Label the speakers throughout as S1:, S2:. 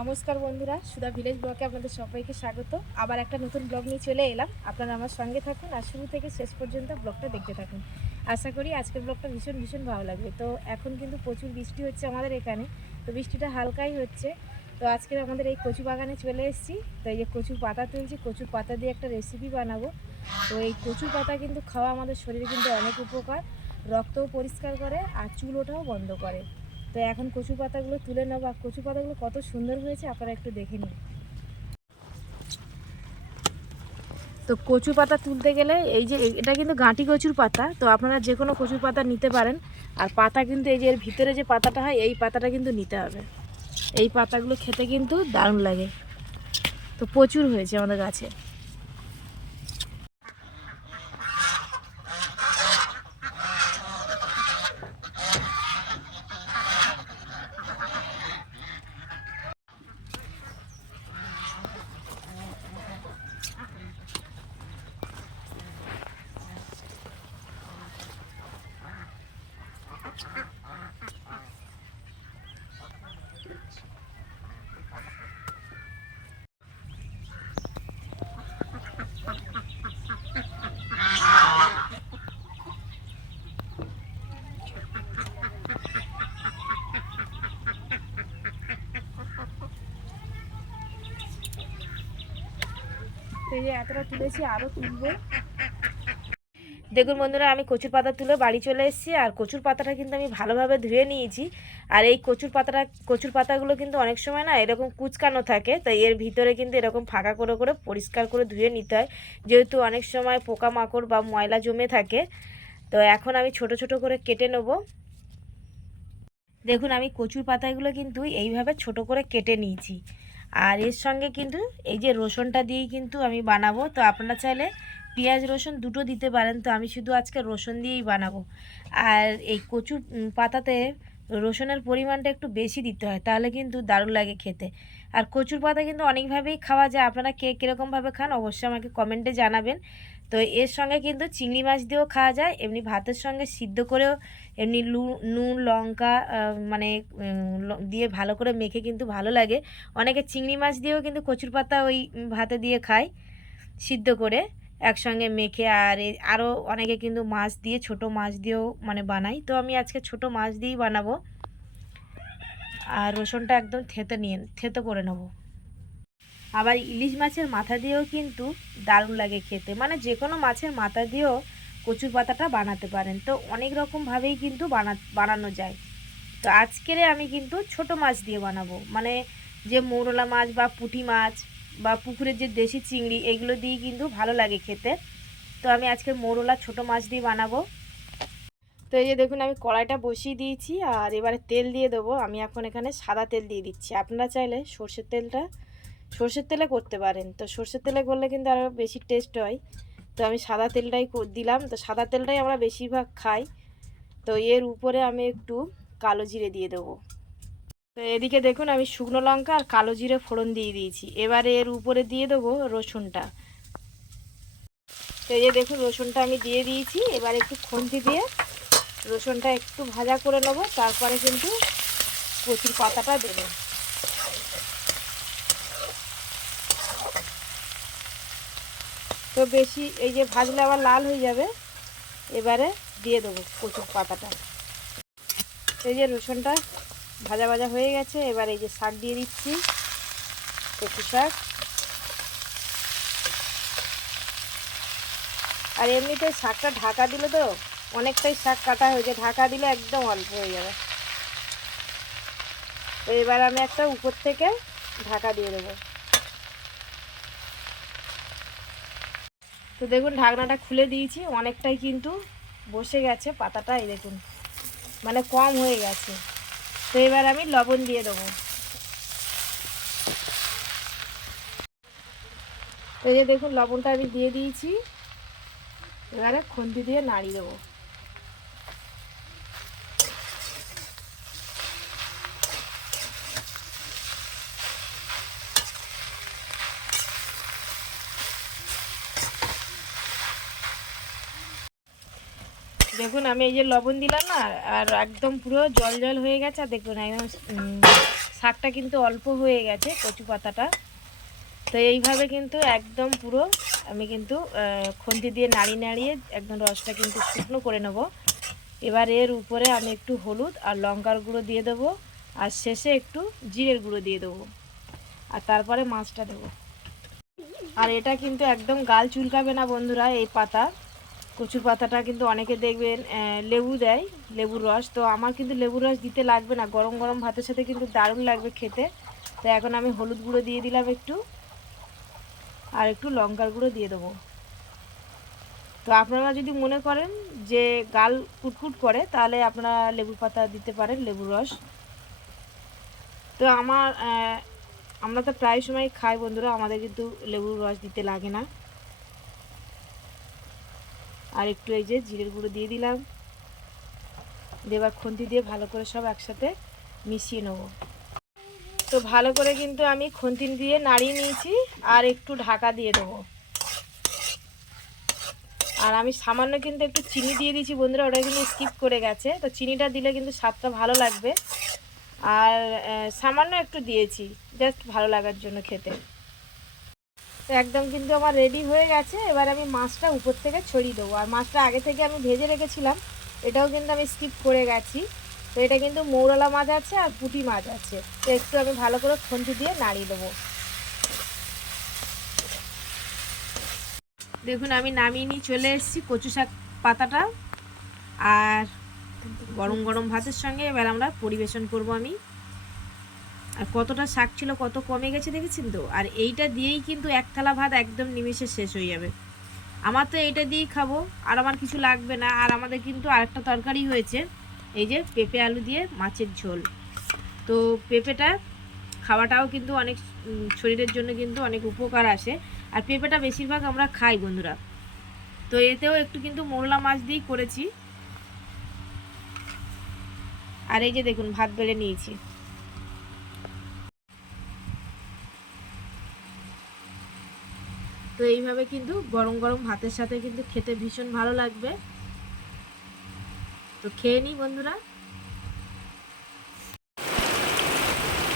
S1: নমস্কার বন্ধুরা, সুধা ভিলেজ ব্লকে আপনাদের সবাইকে স্বাগত। আবার একটা নতুন ব্লগ নিয়ে চলে এলাম। আপনারা আমার সঙ্গে থাকুন আর শুরু থেকে শেষ পর্যন্ত ব্লগটা দেখতে থাকুন। আশা করি আজকের ব্লগটা ভীষণ ভীষণ ভালো লাগবে। তো এখন কিন্তু প্রচুর বৃষ্টি হচ্ছে আমাদের এখানে। তো বৃষ্টিটা হালকাই হচ্ছে। তো আজকে আমাদের এই কচু বাগানে চলে এসেছি। তো এই যে কচুর পাতা তুলছি, কচুর পাতা দিয়ে একটা রেসিপি বানাবো। তো এই কচুর পাতা কিন্তু খাওয়া আমাদের শরীরে কিন্তু অনেক উপকার। রক্তও পরিষ্কার করে আর চুল ওঠাও বন্ধ করে। তো এখন কচু পাতাগুলো তুলে নেব। আর কচু পাতাগুলো কত সুন্দর হয়েছে আপনারা একটু দেখে নিন। তো কচু পাতা তুলতে গেলে এই যে এটা কিন্তু গাঁটি কচুর পাতা, তো আপনারা যে কোনো কচুর পাতা নিতে পারেন। আর পাতা কিন্তু এই যে এর ভিতরে যে পাতাটা হয়, এই পাতাটা কিন্তু নিতে হবে। এই পাতাগুলো খেতে কিন্তু দারুণ লাগে। তো প্রচুর হয়েছে আমাদের গাছে। এতটা তুলেছি আরও তুলবো। দেখুন বন্ধুরা, আমি কচুর পাতা তুলে বাড়ি চলে এসেছি, আর কচুর পাতাটা কিন্তু আমি ভালোভাবে ধুয়ে নিয়েছি। আর এই কচুর পাতাটা, কচুর পাতাগুলো কিন্তু অনেক সময় না এরকম কুচকানো থাকে, তাই এর ভিতরে কিন্তু এরকম ফাঁকা করে করে, পরিষ্কার করে ধুয়ে নিতে হয়। যেহেতু অনেক সময় পোকামাকড় বা ময়লা জমে থাকে, তো এখন আমি ছোট ছোট করে কেটে নেব। দেখুন, আমি কচুর পাতাগুলো কিন্তু এইভাবে ছোট করে কেটে নিয়েছি। আর এর সঙ্গে কিন্তু এই যে রসুনটা দিয়েই কিন্তু আমি বানাবো। তো আপনারা চাইলে পেঁয়াজ, রসুন দুটো দিতে পারেন। তো আমি শুধু আজকে রসুন দিয়েই বানাবো। আর এই কচু পাতাতে রসুনের পরিমাণটা একটু বেশি দিতে হয়, তাহলে কিন্তু দারুণ লাগে খেতে। আর কচুর পাতা কিন্তু অনেকভাবেই খাওয়া যায়। আপনারা কে কীরকমভাবে খান অবশ্যই আমাকে কমেন্টে জানাবেন। তো এর সঙ্গে কিন্তু চিংড়ি মাছ দিয়েও খাওয়া যায়, এমনি ভাতের সঙ্গে সিদ্ধ করেও এমনি লু- নুন, লঙ্কা মানে দিয়ে ভালো করে মেখে কিন্তু ভালো লাগে। অনেকে চিংড়ি মাছ দিয়েও কিন্তু কচুর পাতা ওই ভাতে দিয়ে খায় সিদ্ধ করে একসঙ্গে মেখে। আর আরও অনেকে কিন্তু মাছ দিয়ে, ছোট মাছ দিয়েও মানে বানাই তো আমি আজকে ছোট মাছ দিয়েই বানাবো। আর রসুনটা একদম থেতে নিয়ে, থেতো করে নেব। আবার ইলিশ মাছের মাথা দিয়েও কিন্তু দারুণ লাগে খেতে। মানে যে কোনো মাছের মাথা দিয়েও কচুর পাতাটা বানাতে পারেন। তো অনেক রকমভাবেই কিন্তু বানা, বানানো যায়। তো আজকের আমি কিন্তু ছোট মাছ দিয়ে বানাবো। মানে যে মৌরলা মাছ বা পুঁটি মাছ বা পুকুরের যে দেশি চিংড়ি এগুলো দিয়েই কিন্তু ভালো লাগে খেতে। তো আমি আজকে মৌরলা ছোট মাছ দিয়ে বানাবো। তো এই যে দেখুন, আমি কড়াইটা বসিয়ে দিয়েছি আর এবারে তেল দিয়ে দেবো। আমি এখন এখানে সাদা তেল দিয়ে দিচ্ছি। আপনারা চাইলে সর্ষের তেলটা সর্ষের তেলে করতে পারেন। তো সর্ষের তেলে করলে কিন্তু আরও বেশি টেস্ট হয়। তো আমি সাদা তেলটাই দিলাম। তো সাদা তেলটাই আমরা বেশিরভাগ খাই। তো এর উপরে আমি একটু কালো জিরে দিয়ে দেবো। তো এদিকে দেখুন, আমি শুকনো লঙ্কা আর কালো জিরে ফোড়ন দিয়ে দিয়েছি। এবারে এর উপরে দিয়ে দেবো রসুনটা। তো এই দেখুন, রসুনটা আমি দিয়ে দিয়েছি। এবার একটু খুন্তি দিয়ে রসুনটা একটু ভাজা করে নেব। তারপরে কিন্তু কচুর পাতাটা দেবো। তো বেশি এই যে ভাজলে আবার লাল হয়ে যাবে। এবারে দিয়ে দেবো কচুর পাতাটা। এই যে রসুনটা ভাজা ভাজা হয়ে গেছে, এবার এই যে শাক দিয়ে দিচ্ছি, কচু শাক। আর এমনিতে শাকটা ঢাকা দিলে তো অনেকটাই শাক কাটা হয়েছে ঢাকা দিলে একদম অল্প হয়ে যাবে। তো এবার আমি একটা উপর থেকে ঢাকা দিয়ে দেবো। তো দেখুন, ঢাকনাটা খুলে দিয়েছি। অনেকটাই কিন্তু বসে গেছে পাতাটা দেখুন। মানে কম হয়ে গেছে। তো এবার আমি লবণ দিয়ে দেবো। তো এই যে দেখুন, লবণটা আমি দিয়ে দিয়েছি। এবারে খুন্তি দিয়ে নাড়িয়ে দেবো। দেখুন, আমি এই যে লবণ দিলাম না, আর একদম পুরো জল জল হয়ে গেছে, আর দেখুন, একদম শাকটা কিন্তু অল্প হয়ে গেছে, কচু পাতাটা। তো এইভাবে কিন্তু একদম পুরো আমি কিন্তু খুন্তি দিয়ে নাড়িয়ে নাড়িয়ে একদম রসটা কিন্তু শুকনো করে নেব। এবার এর উপরে আমি একটু হলুদ আর লঙ্কার গুঁড়ো দিয়ে দেবো, আর শেষে একটু জিরের গুঁড়ো দিয়ে দেবো, আর তারপরে মাছটা দেবো। আর এটা কিন্তু একদম গাল চুলকাবে না বন্ধুরা, এই পাতা। কচুর পাতাটা কিন্তু অনেকে দেখবেন লেবু দেয়, লেবুর রস। তো আমার কিন্তু লেবুর রস দিতে লাগবে না, গরম গরম ভাতের সাথে কিন্তু দারুণ লাগবে খেতে। তো এখন আমি হলুদ গুঁড়ো দিয়ে দিলাম একটু, আর একটু লঙ্কার গুঁড়ো দিয়ে দেবো। তো আপনারা যদি মনে করেন যে গাল কুটকুট করে, তাহলে আপনারা লেবু পাতা দিতে পারেন, লেবুর রস। তো আমার আমরা তো প্রায় সময় খাই বন্ধুরা, আমাদের কিন্তু লেবুর রস দিতে লাগে না। আর একটু এই যে জিরের গুঁড়ো দিয়ে দিলাম। দেবার খুন্তি দিয়ে ভালো করে সব একসাথে মিশিয়ে নেব। তো ভালো করে কিন্তু আমি খুন্তি দিয়ে নাড়িয়ে নিয়েছি আর একটু ঢাকা দিয়ে দেবো। আর আমি সামান্য কিন্তু একটু চিনি দিয়ে দিয়েছি বন্ধুরা, ওটা কিন্তু স্কিপ করে গেছে। তো চিনিটা দিলে কিন্তু স্বাদটা ভালো লাগবে। আর সামান্য একটু দিয়েছি জাস্ট ভালো লাগার জন্য খেতে। তো একদম কিন্তু আমার রেডি হয়ে গেছে। এবার আমি মাছটা উপর থেকে ছড়িয়ে দেবো। আর মাছটা আগে থেকে আমি ভেজে রেখেছিলাম, এটাও কিন্তু আমি স্কিপ করে গেছি। তো এটা কিন্তু মৌরলা মাছ আছে আর পুঁটি মাছ আছে। তো একটু আমি ভালো করে খুন্তি দিয়ে নাড়িয়ে দেবো। দেখুন, আমি নামিয়ে নিয়ে চলে এসেছি কচু শাক পাতাটা। আর গরম গরম ভাতের সঙ্গে এবার আমরা পরিবেশন করব আমি। আর কতটা শাক ছিল, কত কমে গেছে দেখেছেন তো? আর এইটা দিয়েই কিন্তু এক থালা ভাত একদম নিমেষে শেষ হয়ে যাবে। আমার তো এইটা দিয়েই খাব, আর আমার কিছু লাগবে না, আর আমাদের কিন্তু আরেকটা তরকারি হয়েছে, এই যে পেঁপে আলু দিয়ে মাছের ঝোল। তো পেঁপেটা খাওয়াটাও কিন্তু অনেক শরীরের জন্য কিন্তু অনেক উপকার আসে, আর পেঁপেটা বেশিরভাগ আমরা খাই বন্ধুরা। তো এতেও একটু কিন্তু মোরলা মাছ দিয়েই করেছি। আর এই যে দেখুন, ভাত বেড়ে নিয়েছি। তো এইভাবে কিন্তু গরম গরম ভাতের সাথে কিন্তু খেতে ভীষণ ভালো লাগবে। তো খেয়ে নিই বন্ধুরা।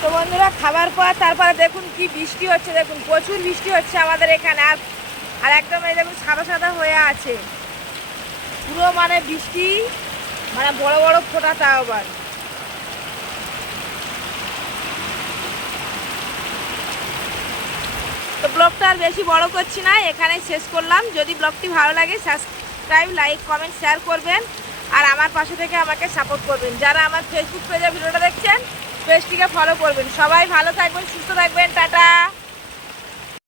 S1: তো বন্ধুরা, খাবার পর তারপরে দেখুন কি বৃষ্টি হচ্ছে, দেখুন প্রচুর বৃষ্টি হচ্ছে আমাদের এখানে। আর আর একদম এই দেখুন সাদা সাদা হয়ে আছে। পুরো মানে বৃষ্টি মানে বড় বড় ফোটা তাও আবার। তো ব্লগটা আর বেশি বড় করছি না, এখানেই শেষ করলাম। যদি ব্লগটি ভালো লাগে সাবস্ক্রাইব লাইক কমেন্ট শেয়ার করবেন আর আমার পাশে থেকে আমাকে সাপোর্ট করবেন। যারা আমার ফেসবুক পেজে ভিডিওটা দেখছেন পেজটিকে ফলো করবেন। সবাই ভালো থাকবেন, সুস্থ থাকবেন, টাটা।